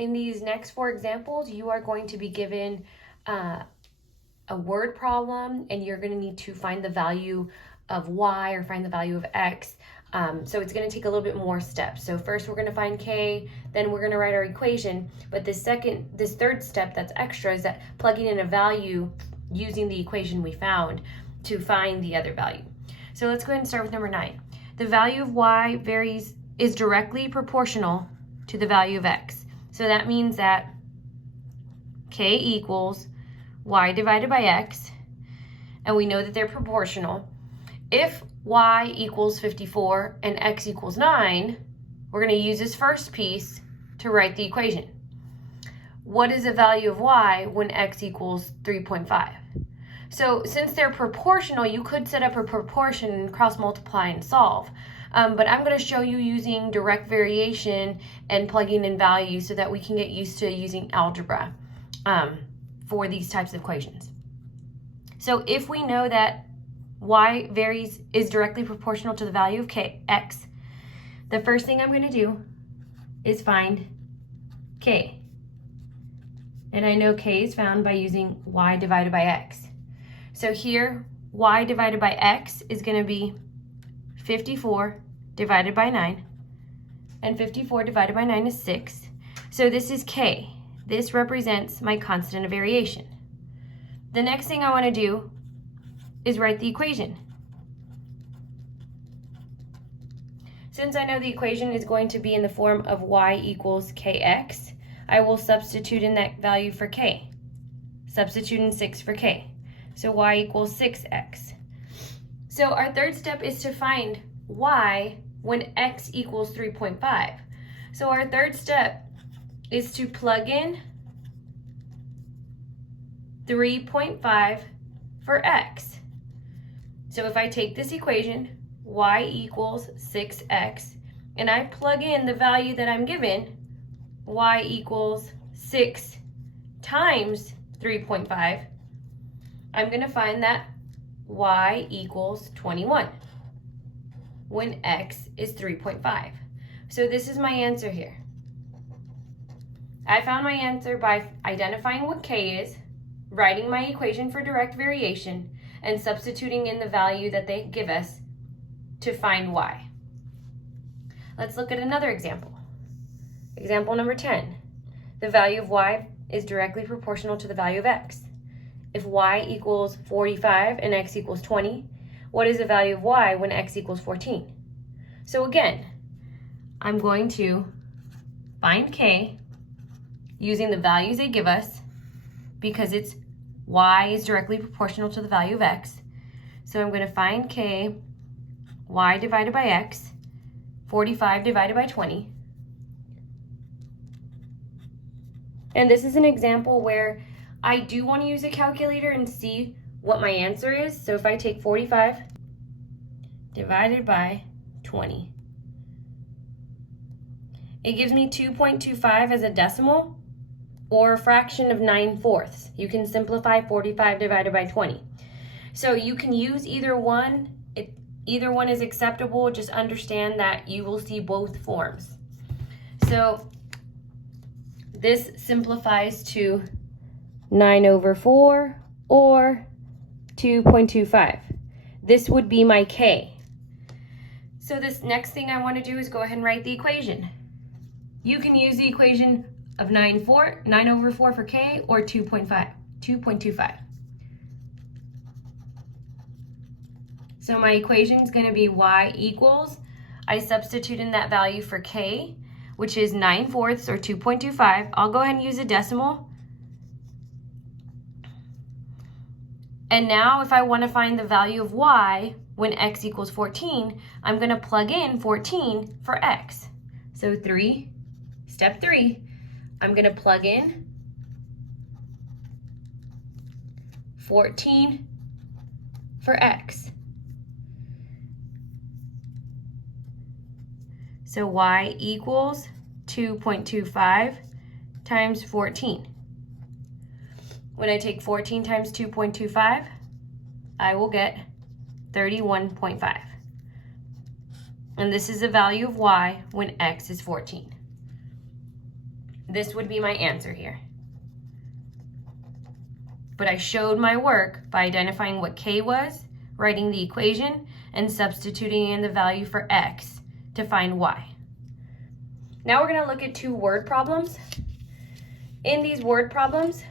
in these next 4 examples, you are going to be given a word problem, and you're going to need to find the value of y or find the value of x. So it's going to take a little bit more steps. So first we're going to find k, then we're going to write our equation. But this third step that's extra is that plugging in a value using the equation we found to find the other value. So let's go ahead and start with number 9. The value of y is directly proportional to the value of x. So that means that k equals y divided by x, and we know that they're proportional. If y equals 54 and x equals 9, we're going to use this first piece to write the equation. What is the value of y when x equals 3.5? So since they're proportional, you could set up a proportion and cross multiply and solve. But I'm going to show you using direct variation and plugging in values so that we can get used to using algebra for these types of equations. So if we know that y is directly proportional to the value of x, the first thing I'm going to do is find k. And I know k is found by using y divided by x. So here, y divided by x is going to be 54 divided by 9. And 54 divided by 9 is 6. So this is k. This represents my constant of variation. The next thing I want to do is write the equation. Since I know the equation is going to be in the form of y equals kx, I will substitute in that value for k. Substitute in 6 for k. So y equals 6x. So our third step is to find y when x equals 3.5. So our third step is to plug in 3.5 for x. So if I take this equation, y equals 6x, and I plug in the value that I'm given, y equals 6 times 3.5, I'm going to find that y equals 21 when x is 3.5. So this is my answer here. I found my answer by identifying what k is, writing my equation for direct variation, and substituting in the value that they give us to find y. Let's look at another example. Example number 10. The value of y is directly proportional to the value of x. If y equals 45 and x equals 20, what is the value of y when x equals 14? So again, I'm going to find k using the values they give us, because it's y is directly proportional to the value of x. So I'm going to find k, y divided by x, 45 divided by 20. And this is an example where I do want to use a calculator and see what my answer is. So if I take 45 divided by 20, it gives me 2.25 as a decimal, or a fraction of 9/4. You can simplify 45 divided by 20. So you can use either one. Either one is acceptable. Just understand that you will see both forms. So this simplifies to 9/4 or 2.25. This would be my k. So this next thing I want to do is go ahead and write the equation. You can use the equation of 9/4 for k, or 2.25. So my equation is going to be y equals, I substitute in that value for k, which is 9/4 or 2.25. I'll go ahead and use a decimal. And now if I want to find the value of y when x equals 14, I'm going to plug in 14 for x. So step 3, I'm going to plug in 14 for x. So y equals 2.25 times 14. When I take 14 times 2.25, I will get 31.5. And this is the value of y when x is 14. this would be my answer here. But I showed my work by identifying what K was, writing the equation, and substituting in the value for X to find Y. Now we're going to look at 2 word problems. In these word problems,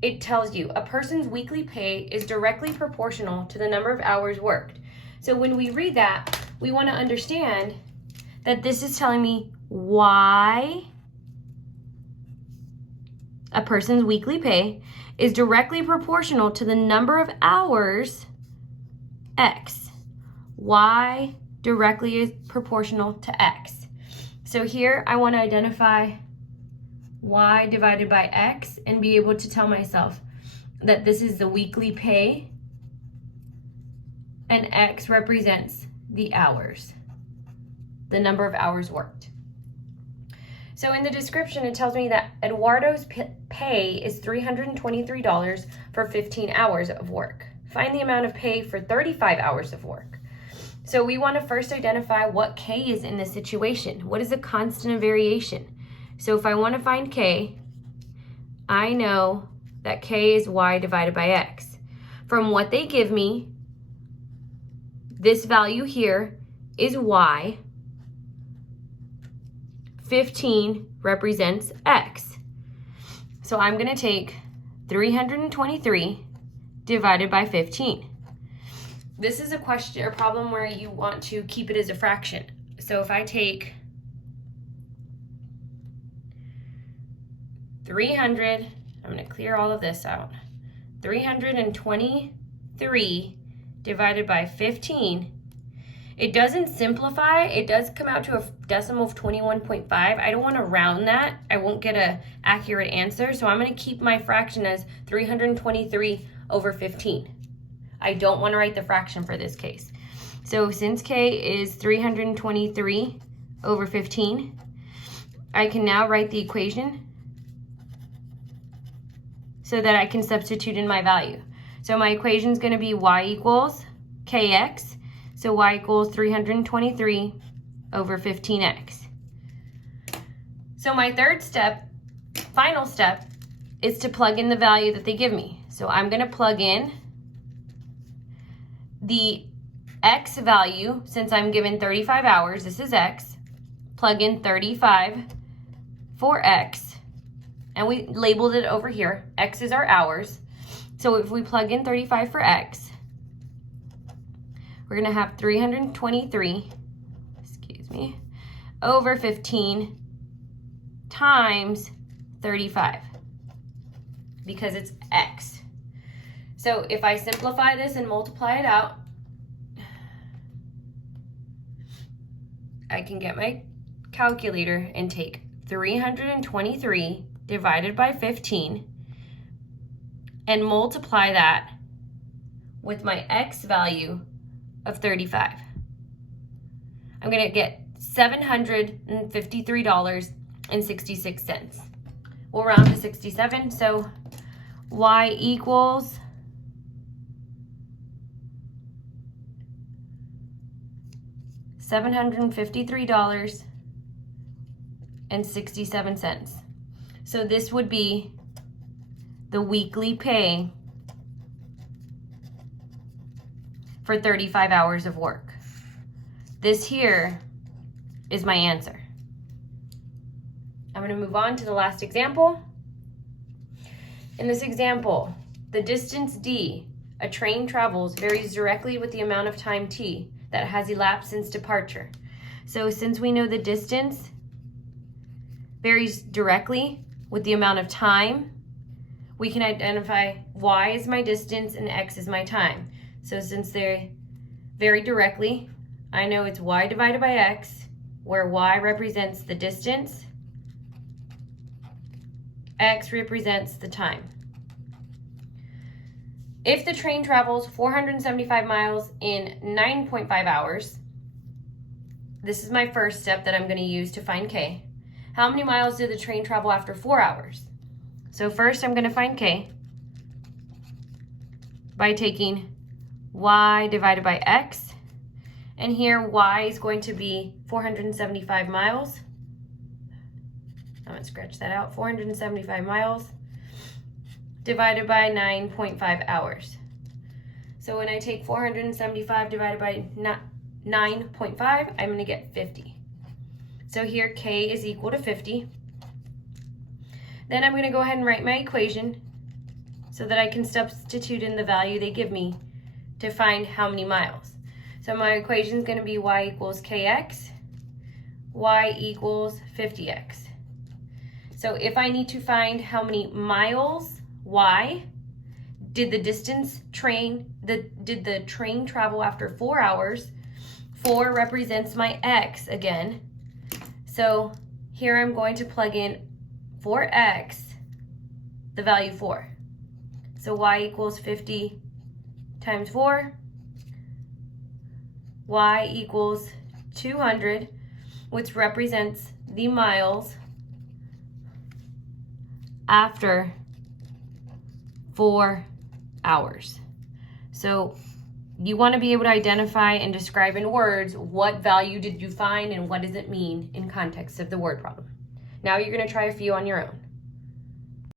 it tells you a person's weekly pay is directly proportional to the number of hours worked. So when we read that, we want to understand that this is telling me why a person's weekly pay is directly proportional to the number of hours X. Y directly is proportional to X. So here I want to identify Y divided by X and be able to tell myself that this is the weekly pay and X represents the hours, the number of hours worked. So in the description, it tells me that Eduardo's pay is $323 for 15 hours of work. Find the amount of pay for 35 hours of work. So we want to first identify what K is in this situation. What is a constant of variation? So if I want to find K, I know that K is Y divided by X. From what they give me, this value here is Y. 15 represents X. So I'm going to take 323 divided by 15. This is a question or problem where you want to keep it as a fraction. So if I take 300, I'm going to clear all of this out. 323 divided by 15. It doesn't simplify. It does come out to a decimal of 21.5. I don't want to round that. I won't get an accurate answer. So I'm going to keep my fraction as 323 over 15. I don't want to write the fraction for this case. So since K is 323 over 15, I can now write the equation so that I can substitute in my value. So my equation is going to be Y equals KX. So Y equals 323 over 15x. So my third step, final step, is to plug in the value that they give me. So I'm going to plug in the X value, since I'm given 35 hours, this is X, plug in 35 for X, and we labeled it over here. X is our hours. So if we plug in 35 for X, we're going to have 323, over 15 times 35, because it's X. So if I simplify this and multiply it out, I can get my calculator and take 323 divided by 15 and multiply that with my X value of 35. I'm going to get $753.66. We'll round to 67, so Y equals $753.67. So this would be the weekly pay for 35 hours of work. This here is my answer. I'm going to move on to the last example. In this example, the distance D a train travels varies directly with the amount of time T that has elapsed since departure. So since we know the distance varies directly with the amount of time, we can identify Y is my distance and X is my time. So since they vary directly, I know it's Y divided by X, where Y represents the distance, X represents the time. If the train travels 475 miles in 9.5 hours, this is my first step that I'm going to use to find K. How many miles did the train travel after 4 hours? So first I'm going to find K by taking Y divided by X. And here Y is going to be 475 miles. I'm going to scratch that out. 475 miles divided by 9.5 hours. So when I take 475 divided by 9.5, I'm going to get 50. So here K is equal to 50. Then I'm going to go ahead and write my equation so that I can substitute in the value they give me to find how many miles. So my equation is going to be y equals kx, y equals 50x. So if I need to find how many miles, y, did the train travel after 4 hours? 4 represents my x again. So here I'm going to plug in for x, the value 4. So y equals 50 times 4. Y equals 200, which represents the miles after 4 hours. So you want to be able to identify and describe in words what value did you find and what does it mean in context of the word problem. Now you're going to try a few on your own.